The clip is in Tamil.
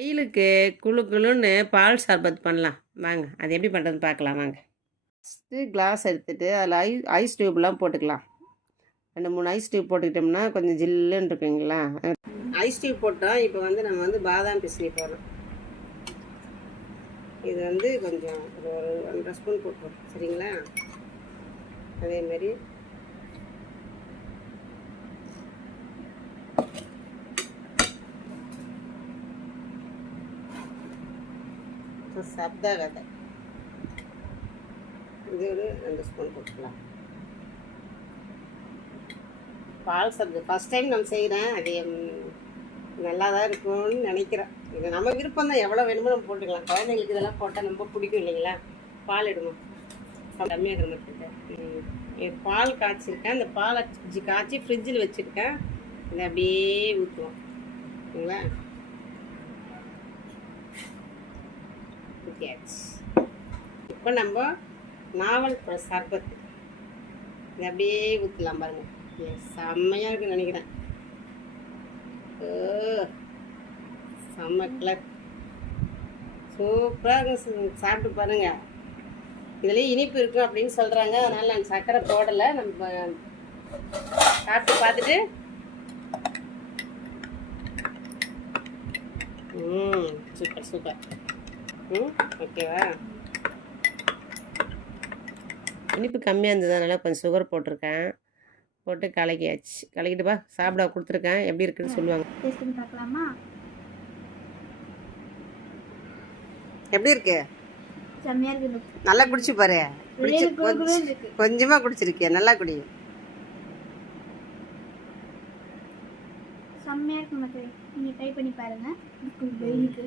வெயிலுக்கு குளு குளுன்னு பால் சர்பத் பண்ணலாம் வாங்க. அது எப்படி பண்ணுறதுன்னு பார்க்கலாம் வாங்க. ஃபஸ்ட்டு கிளாஸ் எடுத்துகிட்டு அதில் ஐஸ் டியூப்லாம் போட்டுக்கலாம். 2-3 ஐஸ் டியூப் போட்டுக்கிட்டோம்னா கொஞ்சம் ஜில்லுன்னு இருக்குங்களா. ஐஸ் டியூப் போட்டோம். இப்போ நம்ம பாதாம் பிசினி போடுறோம். இது கொஞ்சம் ஒரு 1.5 ஸ்பூன் போட்டுரும் சரிங்களா. அதேமாரி சப்தா விதை இது ஒரு 2 ஸ்பூன் போட்டுக்கலாம். பால் சப்து ஃபஸ்ட் டைம் நம்ம செய்கிறேன். அது நல்லா தான் இருக்கும்னு நினைக்கிறேன். இது நம்ம விருப்பம் தான், எவ்வளோ வேணுமோ நம்ம போட்டுக்கலாம். குழந்தைங்களுக்கு இதெல்லாம் போட்டால் ரொம்ப பிடிக்கும் இல்லைங்களா. பால் எடுக்கணும் கம்மியாக இருக்கிற பால் காய்ச்சிருக்கேன். அந்த பாலை காய்ச்சி ஃப்ரிட்ஜில் வச்சுருக்கேன். இதை அப்படியே ஊற்றுவோம் சரிங்களா. ஊற்றியாச்சு. இப்போ நம்ம நாவல் சர்பத்து இதை அப்படியே ஊற்றலாம் பாருங்கள். செம்மையாக இருக்குன்னு நினைக்கிறேன். செம்ம கலர் சூப்பராக இருக்கும். சாப்பிட்டு பாருங்கள். இதுலேயே இனிப்பு இருக்கும் அப்படின்னு சொல்கிறாங்க. அதனால் நான் சர்க்கரை போடலை. நம்ம சாப்பிட்டு பார்த்துட்டு சூப்பர் சூப்பர். ஓகேவா. இனிப்பு கம்மியாக இருந்தது, நல்லா கொஞ்சம் சுகர் போட்டிருக்கேன். போட்டு கலக்கியாச்சு. கலக்கிட்டுப்பா சாப்பிட கொடுத்துருக்கேன். எப்படி இருக்குன்னு சொல்லுவாங்க. டேஸ்ட் பண்ணி பார்க்கலாமா? எப்படி இருக்கு? செம்மையா இருக்கு. நல்லா குடிச்சு பாரு. கொஞ்சமாக குடிச்சிருக்கியா? நல்லா குடி. செம்மையா இருக்கு மக்களே. நீங்க ட்ரை பண்ணி பாருங்க. வெயிலுக்கு